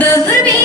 Bakır bir